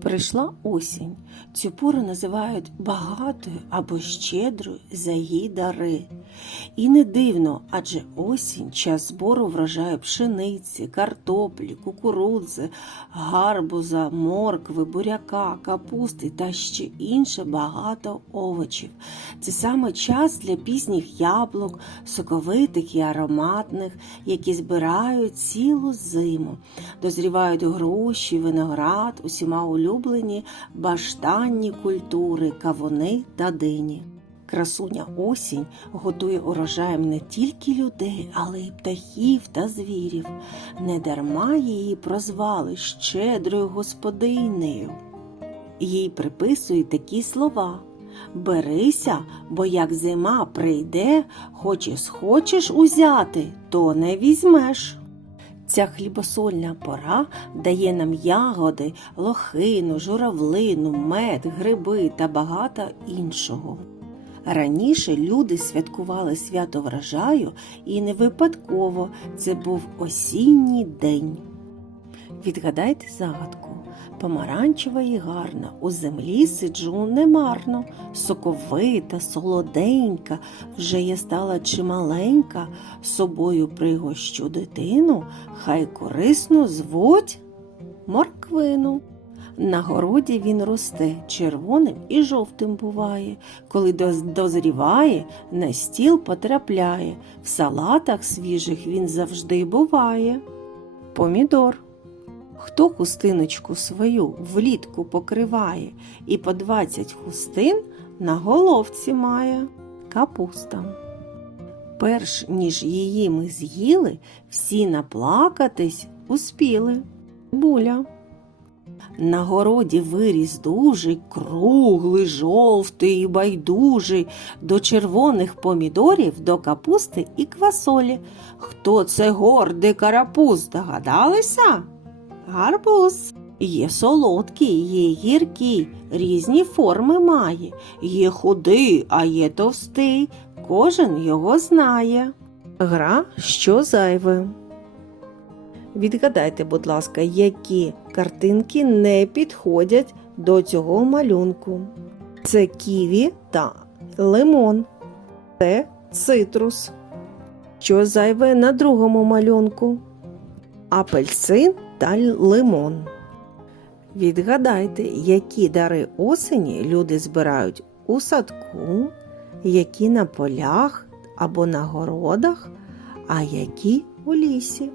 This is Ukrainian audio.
Прийшла осінь. Цю пору називають багатою або щедрою за її дари. І не дивно, адже осінь час збору врожаю пшениці, картоплі, кукурудзи, гарбуза, моркви, буряка, капусти та ще інше багато овочів. Це саме час для пізніх яблук, соковитих і ароматних, які збирають цілу зиму. Дозрівають груші, виноград, усіма улюблені баштанні культури, кавуни та дині. Красуня осінь годує урожаєм не тільки людей, але й птахів та звірів. Недарма її прозвали щедрою господинею. Їй приписують такі слова. Берися, бо як зима прийде, хоч і схочеш узяти, то не візьмеш. Ця хлібосольна пора дає нам ягоди, лохину, журавлину, мед, гриби та багато іншого. Раніше люди святкували свято врожаю і не випадково це був осінній день. Відгадайте загадку. Помаранчева і гарна, у землі сиджу немарно, соковита, солоденька, вже я стала чималенька, собою пригощу дитину, хай корисно звуть морквину. На городі він росте, червоним і жовтим буває. Коли дозріває, на стіл потрапляє. В салатах свіжих він завжди буває. Помідор. Хто хустиночку свою влітку покриває і по двадцять хустин на головці має капуста. Перш ніж її ми з'їли, всі наплакатись успіли. Буля. На городі виріс дужий, круглий, жовтий і байдужий, до червоних помідорів, до капусти і квасолі. Хто це гордий карапуз, догадалися? Гарбуз. Є солодкий, є гіркий, різні форми має. Є худий, а є товстий. Кожен його знає. Гра що зайве. Відгадайте, будь ласка, які картинки не підходять до цього малюнку. Це ківі та лимон. Це цитрус. Що зайве на другому малюнку? Апельсин та лимон. Відгадайте, які дари осені люди збирають у садку, які на полях або на городах, а які у лісі.